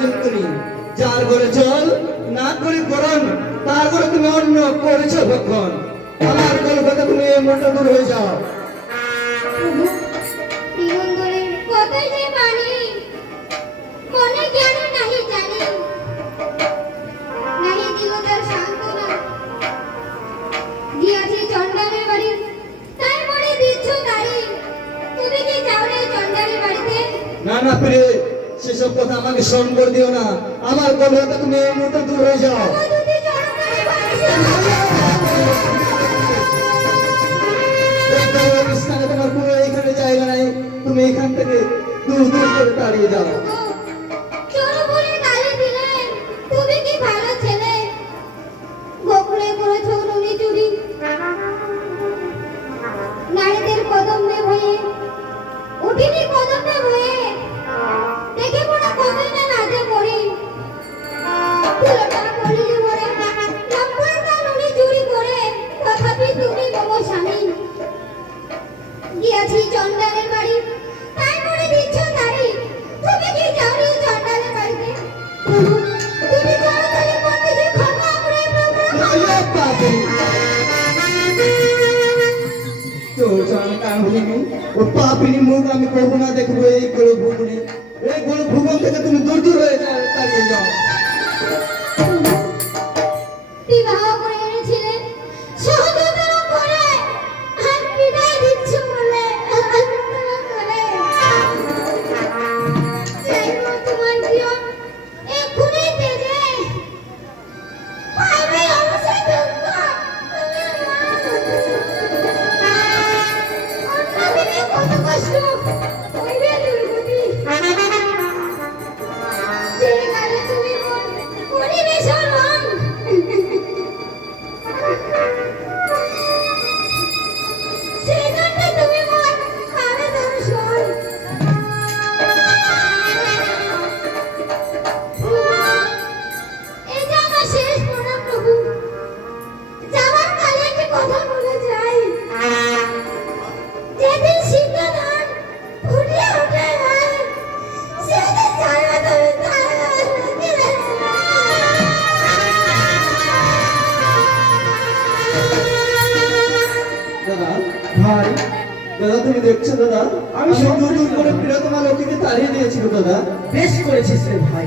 প্রয়োজন করি। যার ঘরে জল না করি গরম, তার ঘরে তুমি অন্য করেছ ভক্ষণ। আমার কলকাতা তুমি এই মনটা দূর হয়ে যাও। দিগম্বরের কতই যে বাণী, মনে জ্ঞান নাহি জানি, নাহি দিগতার সান্ত্বনা। গিয়াছি চণ্ডালের বাড়ি, তাই মনে দিচ্ছ তারি। তুমি কি যাও রে চণ্ডালের বাড়িতে? না না প্রিয়, সেসব কথা আমাকে স্মরণ করে দিও না। আমার কলকাতা তুমি এই মনটা দূর হয়ে যাও। যদি চরণকারে বাসি স্থানে তোমার কোনো এইখানে জায়গা নাই, তুমি এখান থেকে দূর দূর করে তাড়িয়ে যাও। চলো বলে গালি দিলে, তুমি কি ভালো ছেলে? গোকুলে করেছো নুনি চুরি, নারীদের কদমে ভয়ে উঠিনি কদমে ভয়ে, দেখে মনে কবে না লাজে পড়ি। ফুলটা কলিলি মরে লম্বরটা নুনি চুরি করে, তথাপি তুমি মম স্বামী। গিয়াছি চণ্ডালের বাড়ি, তাই মনে দিচ্ছ তারি। তুমি কি যাও রে চণ্ডালের বাড়িতে? তুমি চরণকারে বন্দিকে ক্ষমা করে প্রভু। ও পাপিনী মুখ আমি কবো না দেখবো এই গোল ভুবনে। এই গোল ভুবন থেকে তুমি দূর দূর হয়ে যাও, তাড়িয়ে যাও। বিবাহ করে এনেছিলে সহযোগিতা করে, আর বিদায় দিচ্ছ বলে চাইবো তোমার প্রিয় এক্ষুনি তেজে পাইবে অবশ্যই দুঃখ। তুমি অন্যদিকে কত কষ্ট হইবে দুর্গতি। যে কালে তুমি মন করিবে স্মরণ, সেই কালে তুমি মন পাবে দর্শন। এই যে আমার শেষ প্রণাম প্রভু। যাওয়ার কালে একটি কথা বলে যাই, যেদিন সিংহদান ফুটিয়ে ওঠে সেদিন ছাড়বে তুমি দাদা ভাই, দাদা তুমি দেখছো দাদা, আমি দূর দূর করে প্রিয়তমা লোককে তাড়িয়ে দিয়েছিল দাদা। বেশ করেছিস রে ভাই,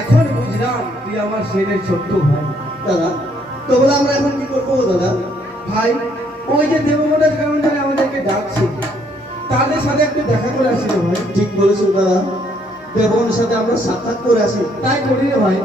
এখন বুঝলাম তুই আমার ছেলের ছোট্ট ভাই। দাদা তো বলে আমরা এখন কি করবো দাদা? ভাই, ওই যে দেবমোটা কেমন জানে আমাদেরকে ডাকছে, তাদের সাথে একটু দেখা করে আসি রে ভাই। ঠিক বলেছো দাদা, দেবনের সাথে আমরা সাক্ষাৎ করে আসি। তাই করি রে ভাই।